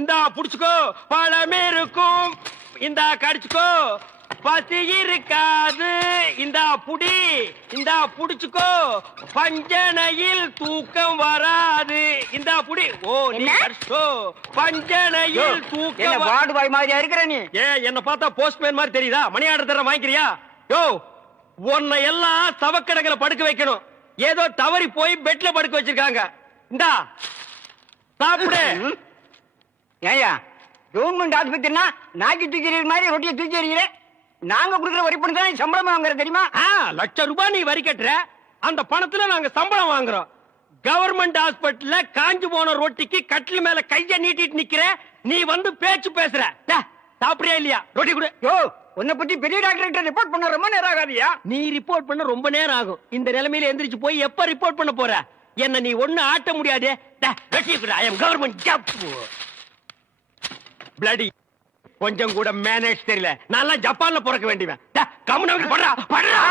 இந்தா புடிச்சுக்கோ, பழம் இருக்கும், இந்தா கடிச்சுக்கோ, பசி இருக்காது, இந்தா புடி, இந்தா புடிச்சுக்கோ, பஞ்சனையில் தூக்கம் வராது, இந்தா புடி. ஓ நீ கடிச்சுக்கோ, பஞ்சனையில் தூக்கம். வார்டு பாய் மாதிரியா இருக்கிற நீ? என்ன பார்த்தா போஸ்ட்மேன் மாதிரி தெரியுதா? மணி ஆர்டர் தர வாங்கிக்கிறியா? யோ, உன்னை எல்லாம் சவக்கடங்களை படுக்க வைக்கணும். ஏதோ தவறி போய் பெட்ல படுக்க வச்சிருக்காங்க. இந்தா சாப்பிடு. ஏயா கவர்மெண்ட் ஆஸ்பத்திரினா நாக்கி தூக்கிறீங்க மாதிரி ரொட்டியை தூக்கி எறிகிறேன். நாங்க கொடுக்குற வரி பணம் தான் சம்பளம் வாங்குற தெரியுமா? லட்சம் ரூபாய் நீ வரி கட்டுற, அந்த பணத்துல நாங்க சம்பளம் வாங்குறோம். கவர்மெண்ட் ஹாஸ்பிட்டல்ல காஞ்சு போன ரொட்டிக்கு கட்டில் மேல கைய நீட்டிட்டு நிக்கிற, நீ வந்து பேச்சு பேசுற. சாப்பிடுறியா இல்லையா? ரொட்டி கொடு. யோ, உன்னை பத்தி பெரிய டாக்டர் ரிப்போர்ட் பண்ண ரொம்ப நேரம் ஆகாதியா? நீ ரிப்போர்ட் பண்ண ரொம்ப நேரம் ஆகும். இந்த நிலைமையில எந்திரிச்சு போய் எப்ப ரிப்போர்ட் பண்ண போற? என்ன நீ ஒண்ணு ஆட்ட முடியாது. ஐ அம் கவர்மெண்ட் ஜாப். பிளடி கொஞ்சம் கூட மேனேஜ் தெரியல. நான் ஜப்பான்ல பிறக்க வேண்டியவன். கம்முனு படுறா படுறா.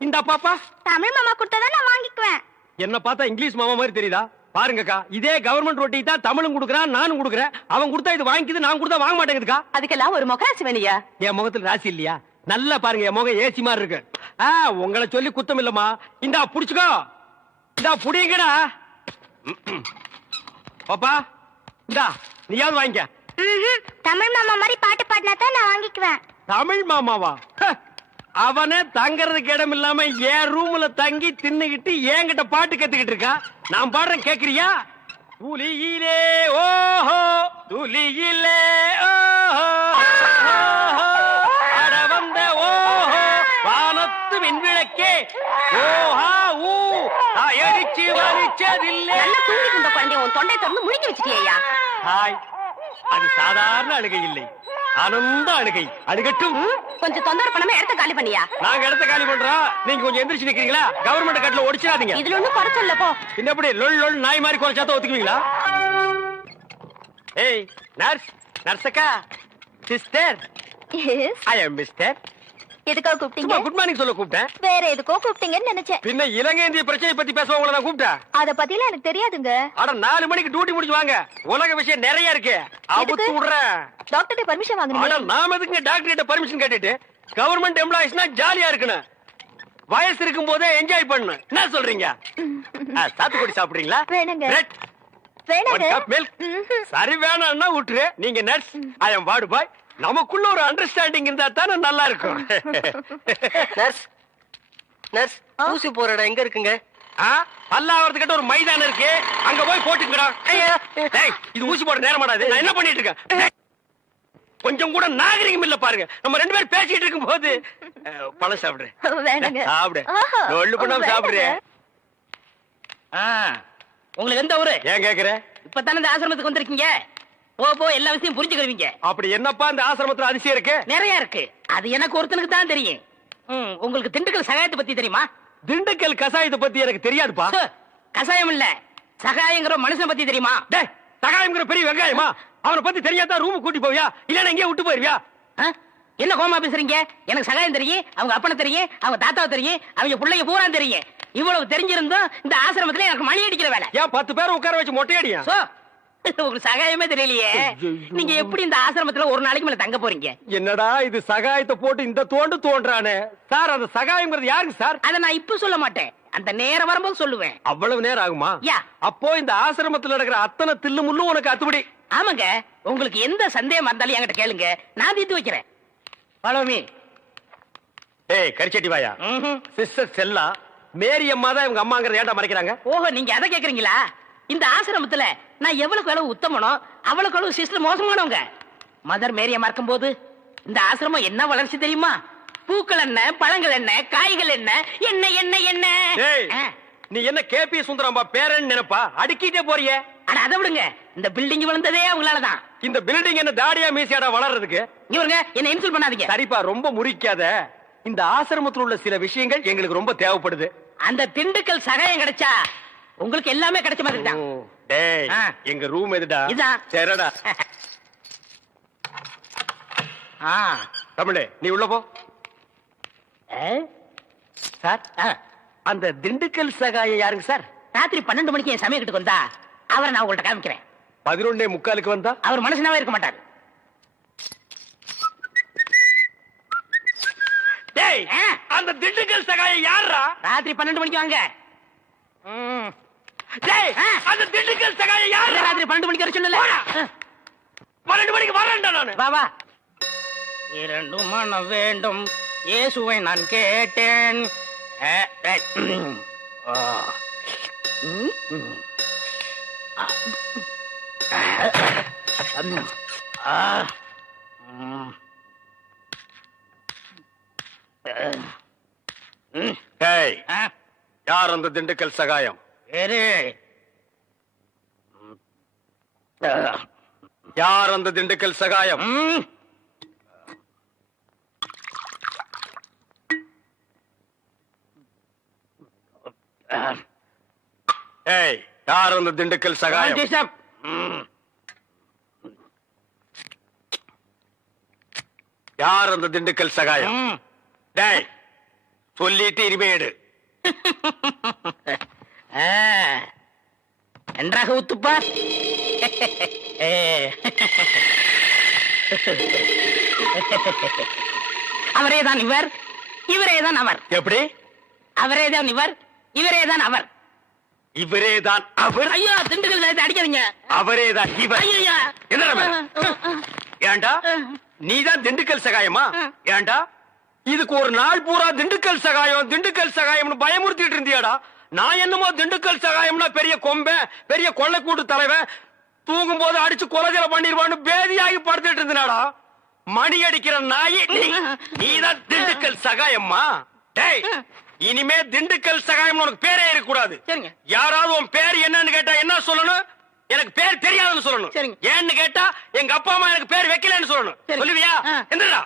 இந்த பாப்பா தமிழ் மாமா கொடுத்தா நான் வாங்கிக்குவேன். என்ன பார்த்தா இங்கிலீஷ் மாமா மாதிரி தெரியுதா? பாருங்கக்கா, இதே கவர்மெண்ட் ரொட்டி தான் தமிழும் கொடுக்குறான், நானும் கொடுக்குறேன். அவன் கொடுத்தா இது வாங்கிக்குது, நான் கொடுத்தா வாங்க மாட்டேங்குதுக்கா. அதுக்கெல்லாம் ஒரு முகராசி வேணியா? என் முகத்துல ராசி இல்லையா? நல்லா பாருங்க, என் முகம் ஏசி மாதிரி இருக்கு. உங்களை சொல்லி குத்தம் இல்லம்மா. இந்தா புடிச்சுக்கோ, இந்தா புடிங்கடா. பாப்பா இந்தா நீயாவது வாங்கிக்க. தமிழ் மாமா மாதிரி பாட்டு பாடினா தான் நான் வாங்கிக்குவேன். தமிழ் மாமாவா? அவனே தங்கறதுக்கு இடம் இல்லாம என் ரூம்ல தங்கி தின்னுகிட்டு என்கிட்ட பாட்டு கத்துக்கிட்டு இருக்கா. நான் பாடுறேன், கேக்குறியா? துளியிலே ஓஹோ துளியிலே ஓஹோ அட வந்த ஓஹோ வானத்து விண்விளக்கே ஓஹா ஊ எரிச்சு வலிச்சதில்லை. நல்லா தூங்கிட்டு இருந்த குழந்தை உன் தொண்டை திறந்து முழுங்கி வச்சிட்டியா? ஹாய், அது சாதாரண அழுகை இல்லை, ஆனந்த அழுகை. அழுகட்டும். கொஞ்சம் தொந்தரவு பண்ணாம இடத்த காலி பண்ணியா? நாங்க இடத்த காலி பண்றோம், நீங்க கொஞ்சம் எந்திரிச்சு நிக்கிறீங்களா? கவர்மெண்ட் கட்டல ஒடிச்சிடாதீங்க. இதுல ஒண்ணும் குறைச்சல போ. இன்னப்படி லொல் லொல் நாய் மாதிரி குறைச்சாத்த ஒத்துக்குவீங்களா? ஏய் நர்ஸ், நர்ஸக்கா, சிஸ்டர், ஐ அம் மிஸ்டர். எதுக்காக கூப்பிட்டீங்க? குட் மார்னிங் சொல்ல கூப்பிட்டேன். வேற எதுக்கோ கூப்பிட்டீங்கன்னு நினைச்சேன். பின்ன இலங்கை இந்திய பிரச்சனை பத்தி பேச உங்களை நான் கூப்பிட்டேன். அத பத்திலாம் எனக்கு தெரியாதுங்க. அட 4 மணிக்கு டியூட்டி முடிச்சு வாங்க, உலக விஷயம் நிறைய இருக்கு. அபுத்து விடுறேன். டாக்டர்ட்ட பர்மிஷன் அட வாங்குனீங்க? நாம எதுக்கு டாக்டர் கிட்ட பர்மிஷன் கேட்டுட்டு? கவர்மெண்ட் எம்ப்ளாயிஸ்னா ஜாலியா இருக்கணும், வயசு இருக்கும் போதே என்ஜாய் பண்ணணும். என்ன சொல்றீங்க? சாத்துக்குடி சாப்பிடுறீங்களா? வேணுங்க. பிரெட், வேணுங்க. மில்க். சரி வேணாம்னா விட்டுரு. நீங்க நர்ஸ், ஐ அம் வார்டு பாய். நமக்குள்ள ஒரு அண்டர்ஸ்டாண்டிங் இருந்தா தானே நல்லா இருக்கும். நர்ஸ், நர்ஸ், ஊசி போற இடம் எங்க இருக்குங்க? பல்லாவரத்துக்கிட்ட ஒரு மைதானம் இருக்கு, அங்க போய் போட்டுங்கடா. இது ஊசி போட நேரம் மாடாது. நான் என்ன பண்ணிட்டு இருக்கேன்? கொஞ்சம் கூட நாகரிகம் இல்ல பாருங்க. நம்ம 2 பேரும் பேசிட்டு இருக்கும் போது பழம் சாப்பிடுறேன். வேணுங்க. சாப்பிடு, ஒண்ணு பண்ணாம சாப்பிடுறேன். உங்களுக்கு எந்த ஊரு? ஏன் கேக்குற? இப்பதானே இந்த ஆசிரமத்துக்கு வந்திருக்கீங்க, போ போ எல்லா விஷயம் புரிஞ்சுக்கிறீங்க. அப்படி என்னப்பா இந்த ஆசிரமத்துல அதிசயம் இருக்கு? நிறைய இருக்கு, அது எனக்கு ஒருத்தனுக்கு தான் தெரியும். உங்களுக்கு திண்டுக்கல் சகாயத்தை பத்தி தெரியுமா? திண்டுக்கல் கசாயத்தை பத்தி எனக்கு தெரியாதுப்பா. கசாயம் இல்ல, சகாயங்கிற மனுஷன் பத்தி தெரியுமா? சகாயம்ங்கிற பெரிய வெங்காயமா? அவனை பத்தி தெரியாதா ரூம் கூட்டி போவியா, இல்ல எங்கேயே விட்டு போயிருவியா? என்ன கோமா பேசுறீங்க? எனக்கு சகாயம் தெரியும், அவங்க அப்பனை தெரியும், அவங்க தாத்தாவை தெரியும், அவங்க பிள்ளைங்க பூரா தெரியும். இவ்வளவு தெரிஞ்சிருந்தோம் இந்த ஆசிரமத்துல எனக்கு மணி அடிக்கிற வேலை. ஏன் 10 பேரை உட்கார வச்சு மொட்டையடியா? உங்களுக்கு சகாயமே தெரியலையே. நீங்க எப்படி இந்த ஆசிரமத்துல ஒரு நாளைக்கு மேல தங்க போறீங்க? என்னடா இது சகாயத்தை போட்டு இந்த தோன்றானே சார். அந்த சகாயம்ங்கிறது யாருக்கு சார்? அத நான் இப்ப சொல்ல மாட்டேன், அந்த நேரம் வரும்போது சொல்லுவேன். அவ்வளவு நேரம் ஆகுமா? யா. அப்போ இந்த ஆசிரமத்துல நடக்கிற அத்தனை தில்லு முள்ளும் உனக்கு அத்துபடி? ஆமாங்க, உங்களுக்கு எந்த சந்தேகம் இருந்தாலும் என்கிட்ட கேளுங்க, நான் தீர்த்து வைக்கிறேன். Follow me. ஏய் கரிச்சட்டி வாயா. சிஸ்டர் செல்லா, மேரி அம்மா தான் இவங்க அம்மாங்கறத ஏன்டா மறைக்கிறாங்க? ஓஹோ, நீங்க அத கேக்குறீங்களா? இந்த ஆசிரமத்துல நான் எவ்வளவுக்கு எவ்வளவு உத்தமனோ அவ்வளவுக்கு எவ்வளவு சிஸ்டர் மோசமானவங்க. மதர் மேரி அம்மா இருக்கும்போது இந்த ஆசிரமம் என்ன வளர்ச்சி தெரியுமா? பூக்கள் என்ன, பழங்கள் என்ன, காய்கள் என்ன, என்ன என்ன என்ன. நீ என்ன கேபி சுந்தரம்பா பேரன் நினைப்பா அடுக்கிட்டே போறியே? அட அதை விடுங்க, இந்த பில்டிங் விழுந்ததே அவங்களாலதான். இந்த பில்டிங் என்ன தாடியா மீசியாடா வளர்றதுக்கு? இவருங்க என்ன இன்சல்ட் பண்ணாதீங்க. சரிப்பா, ரொம்ப முறிக்காத. இந்த ஆசிரமத்தில் உள்ள சில விஷயங்கள் எங்களுக்கு ரொம்ப தேவைப்படுது. அந்த திண்டுக்கல் சகாயம் கிடைச்சா உங்களுக்கு எல்லாமே கிடைச்ச மாதிரி தான். டேய், எங்க ரூம் எதுடா? இதான். சரிடா. தமிழே நீ உள்ள போ. சார், அந்த திண்டுக்கல் சகாயம் யாருங்க சார்? ராத்திரி 12 மணிக்கு என் சமயத்துக்கு வந்தா அவரை நான் உங்கள்ட்ட காமிக்கிறேன். 11:45 வந்தா அவர் மனுஷனாவே இருக்க மாட்டாரு. டேய், அந்த திண்டுக்கல் சகாயம் யாரா? ராத்திரி 12 மணிக்கு வாங்க. டேய், அந்த திண்டுக்கல் சகாயம் யாரா? ராத்திரி 12 மணிக்கு வர சொன்னல. 12 மணிக்கு வரேன்டா நானு. வா வா. 2 மனம் வேண்டும் இயேசுவை நான் கேட்டேன். டேய், யார் அந்த திண்டுக்கல் சகாயம்? யார் அந்த திண்டுக்கல் சகாயம்? ஏய், யார் அந்த திண்டுக்கல் சகாயம்? யார் அந்த திண்டுக்கல் சகாயம்? டேய், சொல்லிட்டு இனிமேடு. நன்றாக ஊத்துப்பா. அவரேதான் இவர், இவரேதான் அவர். எப்படி? அவரேதான் இவர், இவரேதான் அவர். இவரேதான் அவர். ஐயோ, திண்டுக்கல் சாயத்தை அடிக்காதீங்க. அவரேதான் இவர். ஐயா, என்ன ஏண்டா நீதான் திண்டுக்கல் சகாயமா? ஏண்டா இதுக்கு ஒரு நாள் பூரா திண்டுக்கல் சகாயம் திண்டுக்கல் சகாயம்னு பயமுறுத்திட்டு இருந்தியாடா? நான் என்னமோ திண்டுக்கல் சகாயம்னா பெரிய கொம்பன், பெரிய கொள்ளைக்கூட்டு தலைவன், தூங்கும் போது அடிச்சு கொலைகளை பண்ணிடுவான்னு பேதியாகி படுத்துட்டு இருந்தாடா. மணி அடிக்கிற நாய் நீதான் திண்டுக்கல் சகாயம்மா? டேய், இனிமே திண்டுக்கல் சகாயம் உனக்கு பேரே இருக்க கூடாது. சரிங்க. யாராவது உன் பேர் என்னன்னு கேட்டா என்ன சொல்லணும்? எனக்கு பேர் தெரியாதுன்னு சொல்லணும். சரிங்க. ஏன்னு கேட்டா எங்க அப்பா அம்மா எனக்கு பேர் வைக்கலன்னு சொல்லணும். சொல்லுவியா? என்னடா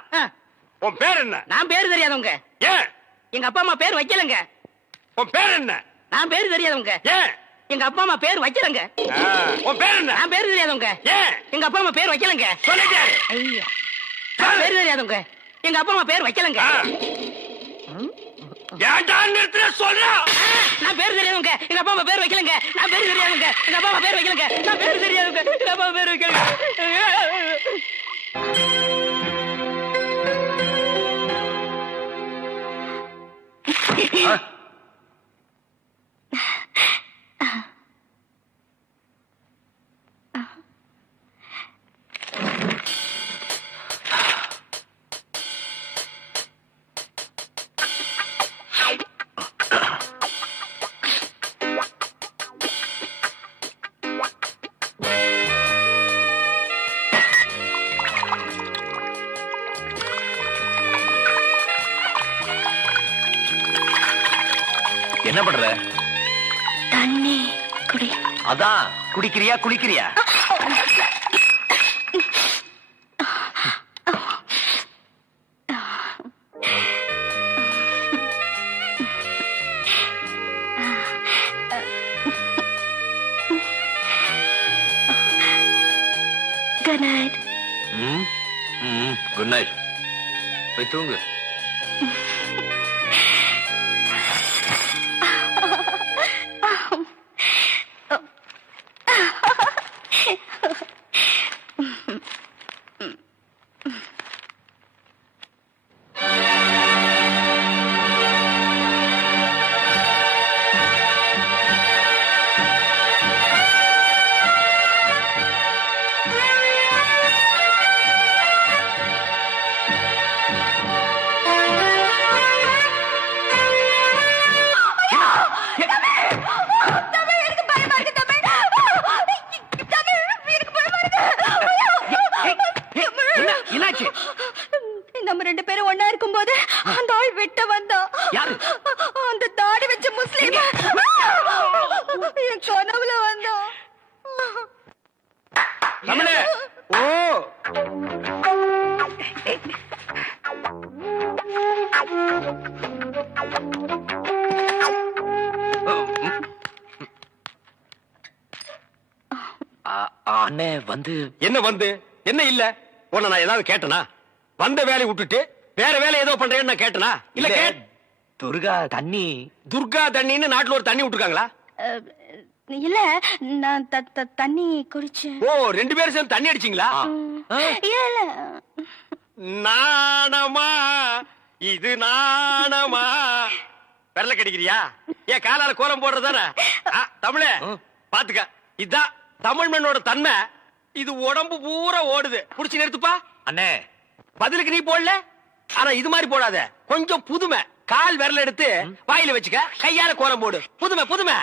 உன் பேர் என்ன? நான் பேரு தெரியாதவங்க. ஏன்? எங்க அப்பா அம்மா பேர் வைக்கலங்க. உன் பேர் என்ன? நான் பேரு தெரியாதவங்க. ஏன்? எங்க அப்பா அம்மா பேர் வைக்கலங்க. உன் பேர் என்ன? நான் பேரு தெரியாதவங்க. ஏன்? எங்க அப்பா அம்மா பேர் வைக்கலங்க. சொல்லிட்டாரு. ஐயா, நான் பேரு தெரியாதவங்க. எங்க அப்பா அம்மா பேர் வைக்கலங்க. ஏன்டா நிறுத்துற சொல்றா? நான் பேரு தெரியாதவங்க. எங்க அப்பா அம்மா பேர் வைக்கலங்க. நான் பேரு தெரியாதவங்க. எங்க அப்பா அம்மா பேர் வைக்கலங்க. நான் பேரு தெரியாதவங்க. எங்க அப்பா அம்மா பேர் வைக்கலங்க. என்ன பண்ற? தண்ணி குடி. அதான் குடிக்கிறியா குளிக்கிறியா? Good night. Good night. போய் தூங்கு. நம்ம 2 பேரும் ஒண்ணா இருக்கும்போது அந்த ஆள் வெட்ட வந்தான். அந்த தாடி வச்ச முஸ்லீம் என் கனவுல வந்தான். தமிழே, ஓ அண்ணே வந்து என்ன வந்து என்ன இல்ல? உன்னை நான் ஏதாவது கேட்டனா? வந்த வேலையை விட்டுட்டு வேற வேலை ஏதோ பண்றேன்னு நான் கேட்டனா? இல்ல துர்கா தண்ணி. துர்கா தண்ணின்னு நாட்டுல ஒரு தண்ணி விட்டுருக்காங்களா? இல்ல நான் தண்ணி குடிச்சேன். ஓ 2 பேரும் சேர்ந்து தண்ணி அடிச்சீங்களா? இல்ல இல்ல நாணமா இது நாணமா விரல கடிக்கிறியா? ஏன் காலால கோலம் போடுறதானே? தமிழே பாத்துக்க, இதான் தமிழ் மண்ணோட தன்மை. இது உடம்பு பூரா ஓடுது. புடிச்சு நிறுத்துப்பா. அண்ணே பதிலுக்கு நீ போடல, ஆனா இது மாதிரி போடாத. கொஞ்சம் புதுமை. கால் விரல எடுத்து வாயில வச்சுக்க, கையால கோலம் போடு. புதுமை புதுமை.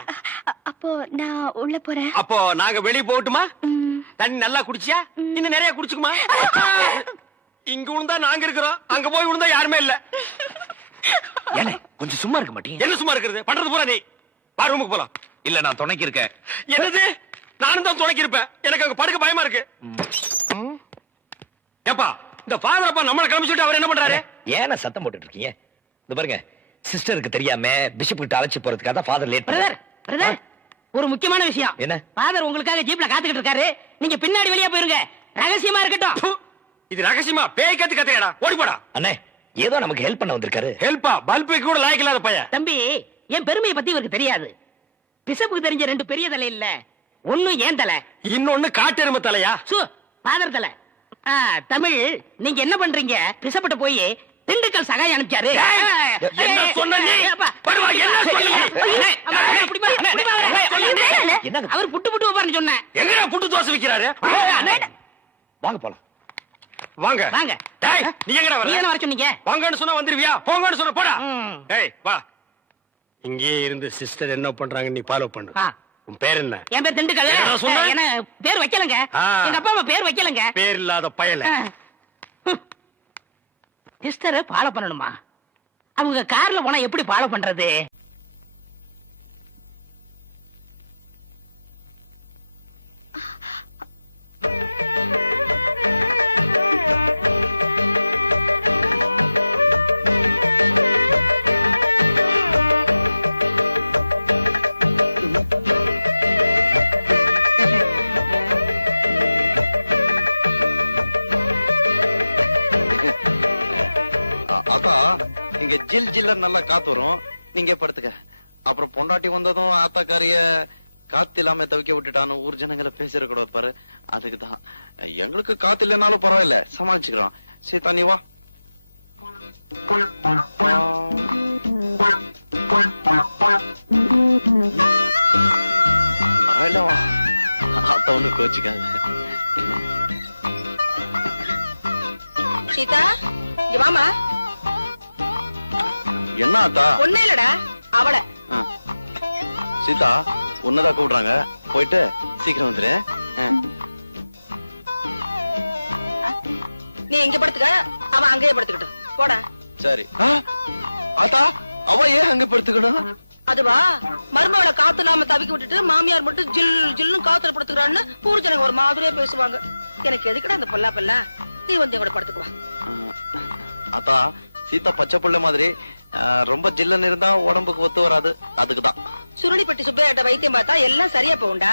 அப்போ நான் உள்ள போறேன். அப்போ நாங்க வெளிய போகட்டுமா? தண்ணி நல்லா குடிச்சியா? இன்னும் நிறைய குடிச்சுக்குமா? இங்க விழுந்தா நாங்க இருக்கிறோம், அங்க போய் விழுந்தா யாருமே இல்ல. ஏனே கொஞ்சம் சும்மா இருக்க மாட்டீங்க? என்ன சும்மா இருக்கிறது? பண்றது பூரா நீ. வா ரூமுக்கு போலாம். இல்ல நான் துணைக்கு இருக்கேன். என்னது? நானும் தான் துணைக்கி இருப்பேன். எனக்கு அங்க படுக்க பயமா இருக்கு. ஏப்பா இந்த ஃபாதர் அப்பா நம்மள கிளம்பி சொல்லிட்டு அவர் என்ன பண்றாரு? ஏன சத்தம் போட்டுட்டு இருக்கீங்க? இந்த பாருங்க, சிஸ்டருக்கு தெரியாம பிஷப் கிட்ட அழைச்சு போறதுக்காக தான் ஃபாதர் லேட் பிரதர் பிரதர், ஒரு முக்கியமான விஷயம். என்ன? ஃபாதர் உங்களுக்காக ஜீப்ல காத்துக்கிட்டு இருக்காரு. நீங்க பின்னாடி வெளியே போயிருங்க, ரகசியமா இருக்கட்டும். இது ரகசியமா? பேய் கத்து கத்துக்கடா, ஓடி போடா. அண்ணே ஏதோ நமக்கு ஹெல்ப் பண்ண வந்திருக்காரு. ஹெல்ப்பா? பல்பு கூட லாய்க்கு இல்லாத பையன். தம்பி, என் பெருமையை பத்தி இவருக்கு தெரியாது. பிஷப்புக்கு தெரிஞ்ச 2 பெரிய தலை இல்ல, ஒண்ணு ஏன் தலை, இன்னொன்னு காட்டெருமை தலையா? ஃபாதர் தலை. தமிழ், நீங்க என்ன பண்றீங்க? பிஷப்பிட்ட போய் திண்டுக்கல் சகாய் அனுப்பிச்சாரு. என்ன சொன்ன நீ? படுவா, என்ன சொன்னீங்க? அவர் புட்டு புட்டு வைப்பாருன்னு சொன்னேன். எங்கடா புட்டு தோசை விக்கிறாரு? வாங்க போலாம். வாங்க வாங்க. டேய், நீ எங்கடா வர? நீ என்ன வர சொன்னீங்க? வாங்கன்னு சொன்னா வந்துருவியா? போங்கன்னு சொன்னா போடா. ம். டேய் வா. இங்கே இருந்து சிஸ்டர் என்ன பண்றாங்க நீ ஃபாலோ பண்ணு. உன் பேர் என்ன? என் பேர் திண்டுக்கல். என்னடா சொன்ன? என்ன பேர் வைக்கலங்க. எங்க அப்பா அம்மா பேர் வைக்கலங்க. பேர் இல்லாத பயல. சிஸ்டரை ஃபாலோ பண்ணணுமா? அவங்க கார்ல போனா எப்படி ஃபாலோ பண்றது? அத்தா, இங்க ஜில் ஜில்ல நல்லா காத்து வரும். நீங்க படுத்துக்க. அப்புறம் பொண்டாட்டி வந்ததும் ஆத்தாக்காரிய காத்து இல்லாம தவிக்க விட்டுட்டான்னு ஊர் ஜனங்களை பேசிடக்கூடாது பாரு. அதுக்குதான். எங்களுக்கு காத்து இல்லைனாலும் பரவாயில்ல, சமாளிச்சுக்கிறோம். சீதா நீ வா. பரவாயில்ல வா. அத்தா ஒண்ணு கோச்சுக்காத. சீதா, இங்க வாமா. என்ன அத்தா? ஒண்ணு இல்லடா, அவளை. சீதா உன்னதான் கூப்பிடுறாங்க, போயிட்டு சீக்கிரம் வந்துரு. நீ இங்க படுத்துக்க, அவன் அங்கேயே படுத்துக்கிட்டோம். போடா. சரி. ஆத்தா, அவ ஏன் அங்க படுத்துக்கணும்? அதுவா, மருமகளை காத்து இல்லாம தவிக்க விட்டுட்டு மாமியார் மட்டும் ஜில் ஜில்னு காத்துல படுத்துக்கிறான்னு ஊர் ஜனங்க ஒரு மாதிரியா பேசுவாங்க. எனக்கு எதுக்குடா அந்த பொல்லா பெல்லா? நீ வந்து கூட படுத்துக்குவா. ஆத்தா, சீதா பச்சை புள்ள மாதிரி ரொம்ப ஜில்லன்னு இருந்தா உடம்புக்கு ஒத்து வராது. அதுக்குதான். சுருளிப்பட்டி சுப்பையாட்ட வைத்தியம் பார்த்தா எல்லாம் சரியா போகும்டா.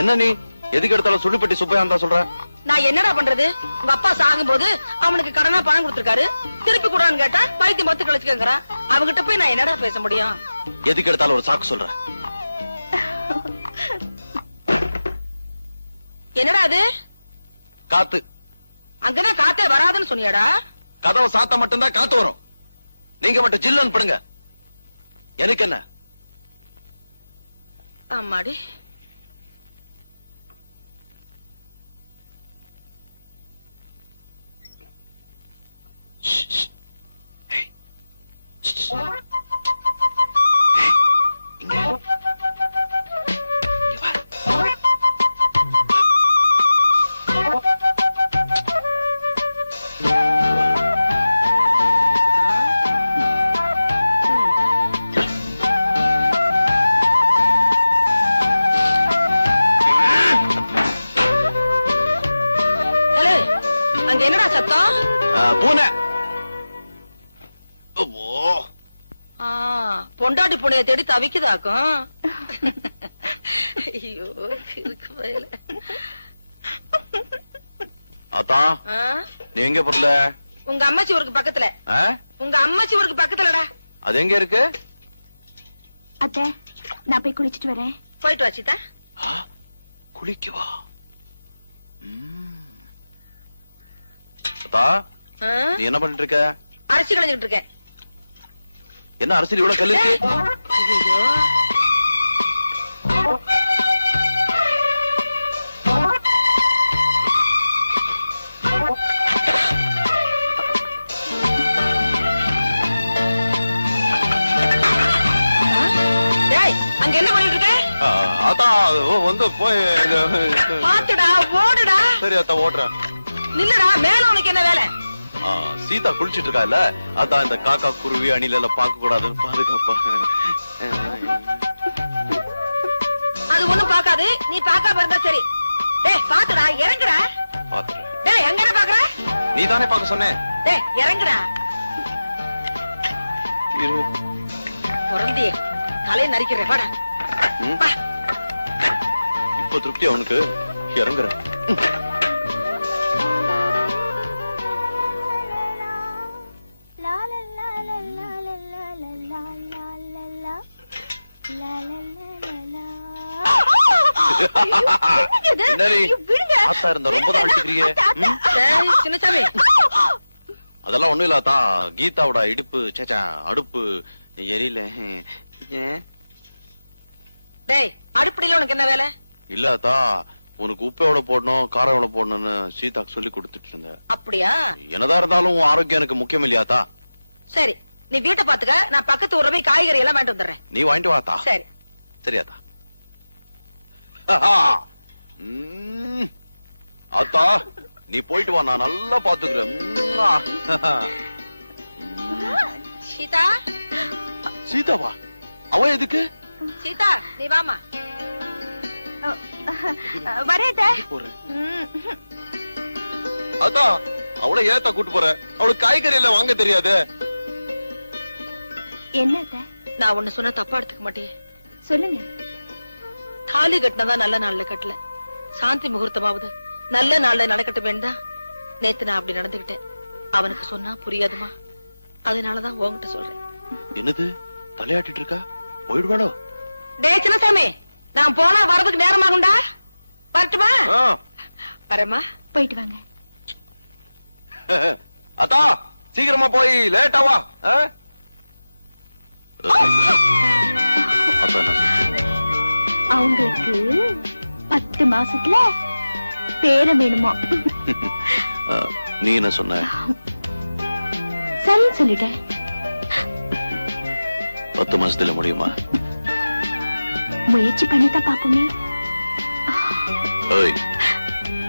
என்ன நீ எதுக்கு எடுத்தாலும் சுருளிப்பட்டி சுப்பையா தான் சொல்ற? நான் என்னடா பண்றது? உங்க அப்பா சாகும் போது அவனுக்கு கடனா பணம் கொடுத்திருக்காரு, திருப்பி கூடான்னு கேட்டா வைத்தியம் பார்த்து கழிச்சுக்கங்கிறான். அவங்கிட்ட போய் நான் என்னடா பேச முடியும்? எதுக்கு எடுத்தாலும் ஒரு சாக்கு சொல்ற. என்னடா அது? காத்து. அங்கதான் காத்தே வராதுன்னு சொன்னியாடா? கதவை சாத்த மட்டும்தான் காத்து வரும். நீங்க மட்டும் ஜில்லன்னு படுங்க. எனக்கு என்ன? ஆமாடி. அங்க என்னடா சத்தம்? பூனை. பொண்டாட்டி பூனைய தேடி தவிக்குதாக்கும். ஐயோ இருக்கு வயல. அத்தா, நீ எங்க பொருள? உங்க அம்மாச்சி ஊருக்கு பக்கத்துல. உங்க அம்மாச்சி ஊருக்கு பக்கத்துலடா. அது எங்க இருக்கு? அத்தை, நான் போய் குளிச்சிட்டு வரேன். போயிட்டு வா சீதா. குளிக்கவா? அத்தா, நீ என்ன பண்ணிட்டு இருக்க? அரிசி களைஞ்சிட்டு இருக்கேன். என்ன அரிசி இவ்வளவு கல்லு இருக்கு? ஐயோ, அங்க என்ன பண்ணிட்டு இருக்க? அத்தா வந்து போய் பாத்துடா, ஓடுடா. சரி அத்தா, ஓடுறேன். நில்லுடா, மேல உனக்கு என்ன வேலை? சீதா குளிச்சிட்டு இருக்கா இல்ல, அதான் இந்த காக்கா குருவி அணில எல்லாம் பார்க்க கூடாதுன்னு பாதுகாப்பா. அது ஒண்ணும் பாக்காது, நீ பாக்காம இருந்தா சரி. டேய் பாத்துடா, இறங்குடா. பாத்துறேன். டேய் எங்க பாக்குற? நீ தானே பார்க்க சொன்ன. டேய் இறங்குடா. பொறந்தியே தலையை நரிக்கிறேன், வாடா. இப்ப திருப்தி அவனுக்கு. இறங்குறேன். அதெல்லாம் ஒண்ணும் இல்லாதா, கீதாவோட இடுப்பு சேச்சா அடுப்பு எரியல. டேய் அடுப்படியில உனக்கு என்ன வேலை? இல்லாதா, உனக்கு உப்பு எவ்வளவு போடணும் காரம் எவ்வளவு போடணும்னு சீதாக்கு சொல்லி கொடுத்துட்டு இருந்தேன். அப்படியா? என்னதான் இருந்தாலும் ஆரோக்கியம் எனக்கு முக்கியம் இல்லையாத்தா? சரி, நீ வீட்டை பாத்துக்க, நான் பக்கத்து ஊர்ல போய் காய்கறி எல்லாம் வாங்கிட்டு வந்துடுறேன். நீ வாங்கிட்டு வாத்தா. சரி சரியாத்தா. அத்தா நீ போயிட்டு வா, நான் நல்லா பாத்துக்கிறேன். சீதா. சீதாவா? அவ எதுக்கு? சீதா நீ வாமா. வரேன். அத்தா அவளை ஏத்தா கூட்டு போற? அவளுக்கு காய்கறி எல்லாம் வாங்க தெரியாது. என்னத்த? நான் ஒண்ணு சொன்ன தப்பா எடுத்துக்க மாட்டேன். சொல்லுங்க. தாலி கட்டினதா நல்ல நாள்ல கட்டல, சாந்தி முகூர்த்தமாவது நல்ல நாள்ல நடக்கட்டும் வேண்டாம். நேத்து நான் அப்படி நடந்துகிட்டேன். அவனுக்கு சொன்னா புரியாதுமா, அதனாலதான் உன்கிட்ட சொல்றேன். என்னது தலையாட்டிட்டு இருக்கா? போயிடுவாளோ? டே சின்னசாமி, நான் போனா வரதுக்கு நேரமாகும்டா. வரட்டுமா? வரமா. போயிட்டு வாங்க. அத்தா சீக்கிரமா போய் லேட்டாவா. அவங்களுக்கு 10 மாசத்துல பேரம் வேணுமா? நீ என்ன சொன்ன? சரி சொல்லிட்டேன். 10 மாசத்துல முடியுமா? முயற்சி பண்ணிதான் பாப்போமே.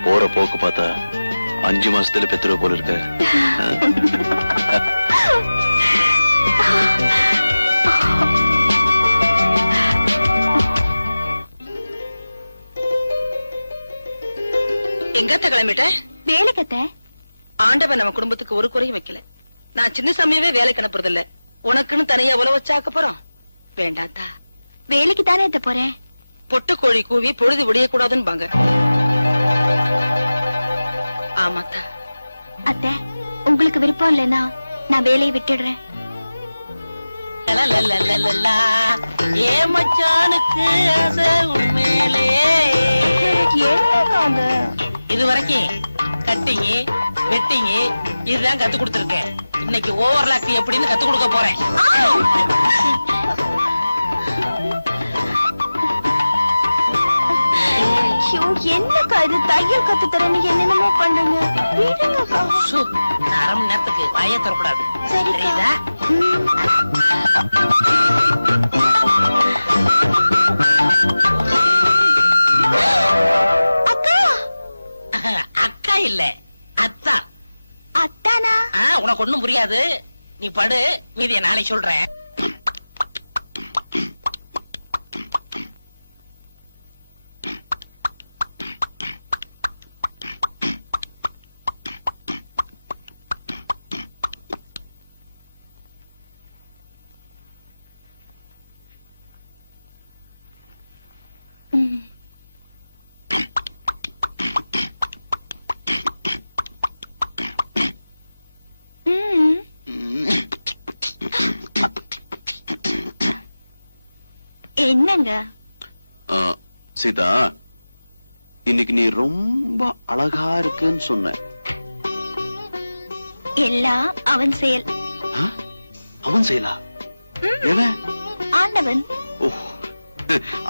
போற போக்கு பார்த்தா 5 மாசத்துல பெத்துருவ போல இருக்க. எங்கத்த கிளம்பிட்ட? வேலைக்கத்த. ஆண்டவன் நம்ம குடும்பத்துக்கு ஒரு குறையும் வைக்கல. நான் சின்ன சமயவே வேலைக்கு அனுப்புறது இல்ல. உனக்குன்னு தனியா உழவு வச்சாக்க போறோம். வேண்டாத்தா. வேலைக்கு தானே எத்த போறேன். பொட்டு கோழி கூவி பொழுது விடிய கூடாதுன்னு பாங்க. ஆமாத்தா. அத்தை உங்களுக்கு விருப்பம் இல்லைன்னா நான் வேலையை விட்டுடுறேன். ஏ மச்சானுக்கு ஆசை உண்மையிலே. இது வரைக்கும் கட்டிங் வெட்டிங் இதுதான் கத்து கொடுத்துருக்கேன். இன்னைக்கு ஓவர்லாக் எப்படின்னு கத்து கொடுக்க போறேன். என்னக்கா இது தையல் கத்து தரேன்னு என்னென்னமோ பண்ணுங்க. விடுங்கக்கா. 1/2 மணி நேரத்துக்கு வாயே தரக்கூடாது. சரிதா. அக்கா. அக்கா இல்ல அத்தா. அத்தானா? உனக்கு ஒண்ணும் புரியாது. நீ படு, மீதிய நாளைக்கு சொல்றேன். என்னங்க? சீதா, இன்னைக்கு நீ ரொம்ப அழகா இருக்குன்னு சொன்ன. எல்லாம் அவன் செயல். அவன் செய்யலா? ஆண்டவன். ஓ,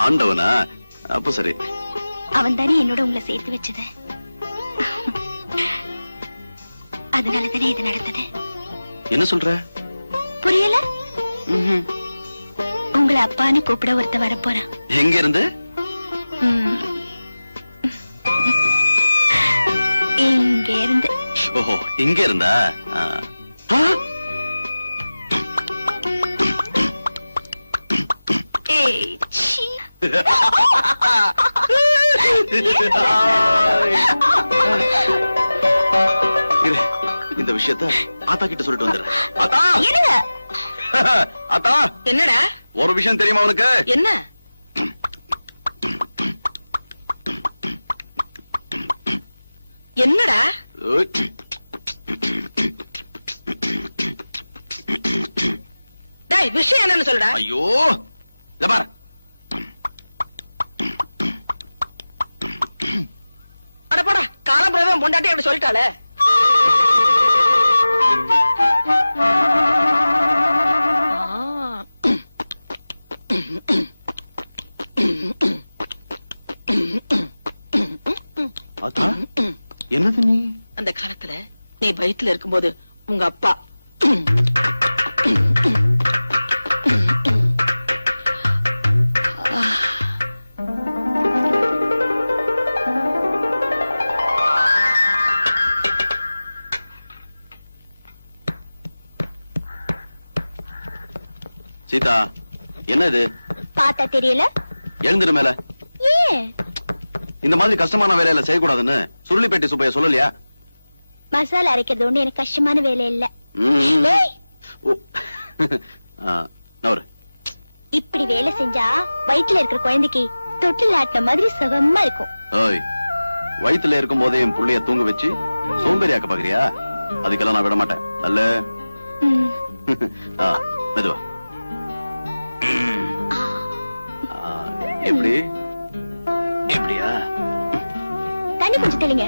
ஆண்டவனா? அப்ப சரி. அவன் தானே என்னோட உங்களை சேர்த்து வச்சது. அதனாலதானே இது நடந்தது. என்ன சொல்ற? புரியல? உங்களை அப்பான்னு கூப்பிட ஒருத்த வர போறான். எங்க இருந்து? இங்க இருந்து. ஓஹோ, இங்க இருந்தா? இந்த விஷயத்த ஆத்தா கிட்ட சொல்லிட்டு வந்துடுறேன். ஆத்தா! ஆத்தா! என்னடா? ஒரு விஷயம் தெரியுமா உனக்கு? என்ன? என்னடா? டேய், விஷயம் என்னன்னு சொல்லுடா. ஐயோ, இத பாரு. அட போடா, காலம்புறதான் பொண்டாட்டி அப்படி சொல்லிட்டாளே. என்னது நீ? அந்த காலத்துல நீ வயித்துல இருக்கும்போது உங்க அப்பா சீதா, என்ன இது? பார்த்தா தெரியல? எழுந்துரு மேல. ஏன் இந்த மாதிரி கஷ்டமான வேலையில செய்யக்கூடாதுன்னு சுருளிப்பேட்டை சுப்பைய சொல்லலையா? மசாலா அரைக்கிறது ஒண்ணு எனக்கு கஷ்டமான வேலை இல்ல. இப்படி வேலை செஞ்சா வயிற்றுல இருக்கிற குழந்தைக்கு தொட்டில் ஆட்டின மாதிரி சுகமா இருக்கும். வயிற்றுல இருக்கும் போதே என் புள்ளைய தூங்க வச்சு சோம்பேறியாக்க பாக்குறியா? அதுக்கெல்லாம் நான் விட மாட்டேன். அல்ல மெதுவா. எப்படி? எப்படியா? தண்ணி கொஞ்சம் தெளிங்க.